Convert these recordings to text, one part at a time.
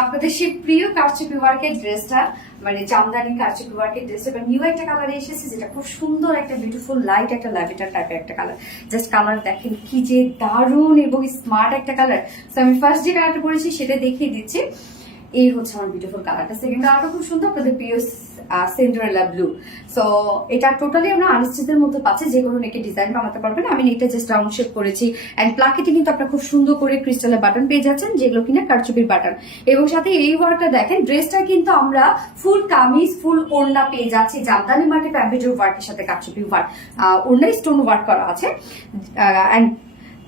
আপনাদের সেই প্রিয় কারচুপি ওয়ার্কের ড্রেসটা, মানে জামদানি কারচুপি ওয়ার্কের ড্রেসটা এবার নিউ একটা কালারে এসেছে, যেটা খুব সুন্দর একটা বিউটিফুল লাইট একটা ল্যাভেন্ডার টাইপের একটা কালার। জাস্ট কালার দেখেন কি যে দারুণ এবং স্মার্ট একটা কালার। তো আমি ফার্স্ট যে কালারটা পরেছি সেটা দেখিয়ে দিচ্ছি। এই হচ্ছে আমার বিউটিফুল কালারটা। সেকেন্ড কালারটা খুব সুন্দর, আপনাদের প্রিয় সিন্ডারেলা ব্লু। সো এটা টোটালি আমরা আনস্টিচের মধ্যে পাচ্ছি, যে কোনো নেকে ডিজাইন বানাতে পারবেন। আমি নেকটা জাস্ট রাউন্ড শেপ করেছি এন্ড প্লাকেটে কিন্তু আপনারা খুব সুন্দর করে ক্রিস্টালের বাটন পেয়ে যাচ্ছেন, যেগুলো কিনা কারচুপির বাটন। এবং সাথে এই ওয়ার্কটা দেখেন, ড্রেসটা কিন্তু আমরা ফুল কামিজ ফুল ওড়না পেয়ে যাচ্ছি জামদানি মাটি ফ্যাব্রিক ওয়ার্কের সাথে কারচুপি ওয়ার্ক, ওড়না স্টোন ওয়ার্ক করা আছে এন্ড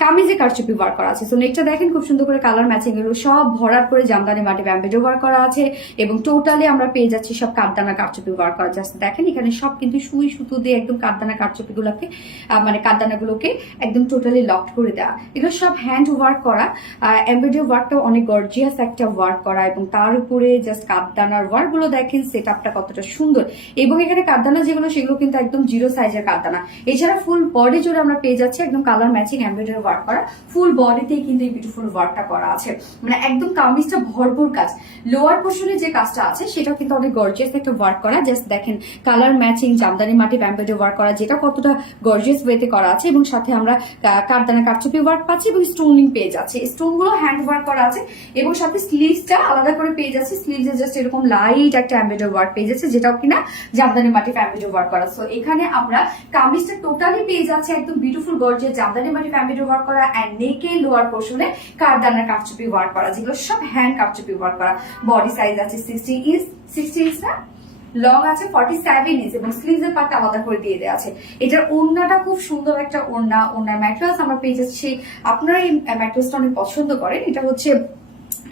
কামিজে কারচুপি ওয়ার্ক করা আছে। তো নেকটা দেখেন খুব সুন্দর করে কালার ম্যাচিং এগুলো সব ভরাট করে জামদানি মাটি ব্যাম্বেডো ওয়ার্ক করা আছে। এবং টোটালি আমরা পেয়ে যাচ্ছি সব কাঠদানা কারচুপি ওয়ার্ক করা। জাস্ট দেখেন এখানে সব কিন্তু সুই সুতো দিয়ে একদম কাঠদানা কারচুপি গুলোকে মানে কাঠদানা গুলোকে একদম টোটালি লক করে দেওয়া। এগুলো সব হ্যান্ড ওয়ার্ক করা। এমব্রয়ডারি ওয়ার্কটা অনেক গর্জিয়াস একটা ওয়ার্ক করা, এবং তার উপরে জাস্ট কাঠদানার ওয়ার্ক গুলো দেখেন সেট আপটা কতটা সুন্দর। এবং এখানে কাঠদানা যেগুলো সেগুলো কিন্তু একদম জিরো সাইজের কাঠদানা। এছাড়া ফুল বডি জুড়ে আমরা পেয়ে যাচ্ছি একদম কালার ম্যাচিং এমব্রয়ডারি ওয়ার্ক করা। ফুল বডিতেই কিন্তু এই বিউটিফুল ওয়ার্কটা করা আছে, মানে একদম কামিজটা ভরপুর কাজ। লোয়ার পোর্শনে যে কাজটা আছে সেটাও কিন্তু অনেক গর্জিয়াস একটা ওয়ার্ক করা। জাস্ট দেখেন কালার ম্যাচিং জামদানি মাটি এমব্রয়ডারি ওয়ার্ক করা, যেটা কতটা গর্জিয়াস ওয়েতে করা আছে। এবং সাথে আমরা কাঠদানা কারচুপি ওয়ার্ক পাচ্ছি এবং স্টোনিং পেয়ে যাচ্ছি। স্টোন গুলো হ্যান্ড ওয়ার্ক করা আছে এবং সাথে স্লিভসটা আলাদা করে পেয়ে যাচ্ছে। স্লিভসে জাস্ট এরকম লাইট একটা এমব্রয়ডারি ওয়ার্ক পেয়ে যাচ্ছে, যেটাও কিনা জামদানি মাটি এমব্রয়ডারি ওয়ার্ক করা। সো এখানে আমরা কামিজটা টোটালি পেয়ে যাচ্ছি একদম বিউটিফুল গর্জিয়াস জামদানি মাটি এমব্রয়ডারি ওয়ার্ক করা এন্ড নেকে লোয়ার পোর্শনে কাঠদানার কারচুপি ওয়ার্ক করা, যেগুলো সব হ্যান্ড কারচুপি ওয়ার্ক করা। বডি সাইজ আছে 60 ইঞ্চ না, লং আছে 47 ইঞ্চ এবং স্লিভসের পার্টটা আলাদা করে দিয়ে দেওয়া আছে। এটার ওড়নাটা খুব সুন্দর একটা ওড়না। ওড়নার ম্যাটেরিয়ালস আমরা পেয়ে যাচ্ছি, আপনারা এই ম্যাটেরিয়ালসটা অনেক পছন্দ করেন। এটা হচ্ছে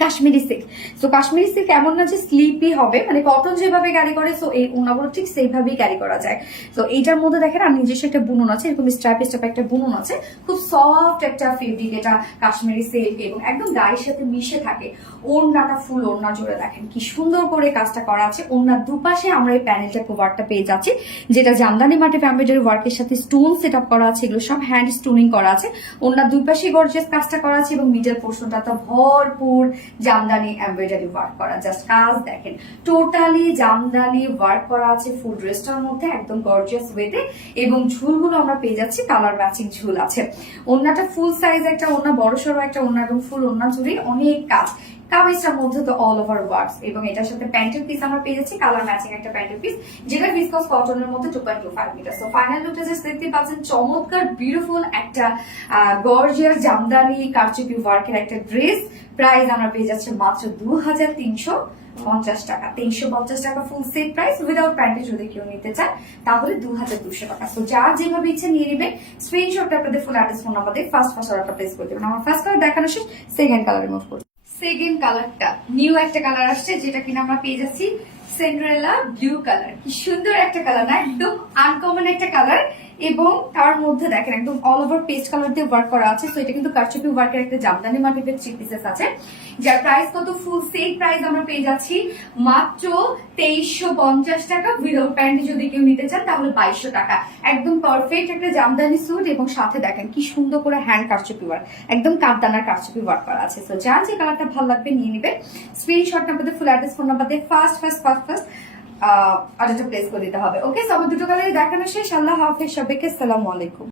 Kashmiri silk. So Kashmiri silk এমন না যে স্লিপি হবে, মানে কটন যেভাবে ক্যারি করে সো এই ওড়নাগুলো ঠিক সেইভাবেই ক্যারি করা যায়। তো এইটার মধ্যে দেখেন আর নিজস্ব একটা বুনন আছে, এরকম স্ট্র্যাপ একটা বুনন আছে। খুব সফট একটা ফেব্রিক এটা কাশ্মীরি সিল্ক এবং একদম গায়ের সাথে মিশে থাকে। ওড়নাটা ফুল ওড়না জুড়ে দেখেন কি সুন্দর করে কাজটা করা আছে। ওড়নার দুপাশে আমরা এই প্যানেলটা ওয়ার্কটা পেয়ে যাচ্ছি, যেটা জামদানি মাটি এমব্রয়ডারি ওয়ার্কের সাথে স্টোন সেট আপ করা আছে। এগুলো সব হ্যান্ড স্টোনিং করা আছে। ওড়নার দুই পাশে গর্জিয়াস কাজটা করা আছে এবং মিডল পোর্শনটা তো ভরপুর জামদানি এমব্রয়ডারি ওয়ার্ক করা। জাস্ট কাজ দেখেন টোটালি জামদানি ওয়ার্ক করা আছে ফুল ড্রেসটার মধ্যে একদম গর্জিয়াস ওয়েতে। এবং ঝুলগুলো আমরা পেয়ে যাচ্ছি কালার ম্যাচিং ঝুল আছে। ওড়নাটা ফুল সাইজ একটা ওড়না, বড় সড়ো একটা ওড়না এবং ফুল ওড়না জুড়ে অনেক কাজ। কামিজটার মধ্যে তো অল ওভার ওয়ার্কস এবং এটার সাথে প্যান্টের পিস আমরা পেয়ে যাচ্ছি কালার ম্যাচিং একটা প্যান্টের পিস, যেটা ভিসকস কটনের মধ্যে 2.25 মিটার। সো ফাইনাল লুকটা জাস্ট দেখতে পাচ্ছেন চমৎকার বিউটিফুল একটা গর্জিয়াস জামদানি কারচুপি ওয়ার্কের একটা ড্রেস। প্রাইস আমরা পেয়ে যাচ্ছি মাত্র 2350 টাকা। 2350 টাকা ফুল সেট প্রাইস। উইদাউট প্যান্টে যদি কেউ নিতে চান তাহলে 2200 টাকা। তো যার যেভাবে ইচ্ছে নিয়ে নেবেন। স্ক্রিনশটটা আপনাদের ফুল অ্যাড্রেস ফোন নাম্বার দিয়ে ফার্স্ট অর্ডারটা প্লেস করে দেবেন। আমার ফার্স্ট কালার দেখানো শেষ, সেকেন্ড কালার রিমুভ করছি। সেকেন্ড কালারটা নিউ একটা কালার আসছে, যেটা কিনা আমরা পেয়ে যাচ্ছি সিন্ডারেলা ব্লু কালার। কি সুন্দর একটা কালার না, একদম আনকমন একটা কালার। এবং তার মধ্যে দেখেন একদম অল ওভার পেস্ট কালার দিয়ে ওয়ার্ক করা আছে। তো এটা কিন্তু কারচুপি ওয়ার্কের একটা জামদানি মার্কেটের 3 পিসেস আছে, যার প্রাইস কত ফুল সেট প্রাইস আমরা পেয়ে যাচ্ছি মাত্র 2350 টাকা। উইদাউট প্যান্ট যদি কেউ নিতে চান তাহলে 2200 টাকা। একদম পারফেক্ট একটা জামদানি স্যুট এবং সাথে দেখেন কি সুন্দর করে হ্যান্ড কারচুপি ওয়ার্ক, একদম কাঠদানার কারচুপি ওয়ার্ক করা আছে। তো যার যে কালারটা ভালো লাগবে নিয়ে নেবেন। Screenshot number full address phone number দিয়ে ফার্স্ট অর্ডারটা প্লেস করে দিতে হবে। ওকে, সব দুটো কালারই দেখানো শেষ। আল্লাহ হাফেজ, সবাইকে আসসালামু আলাইকুম।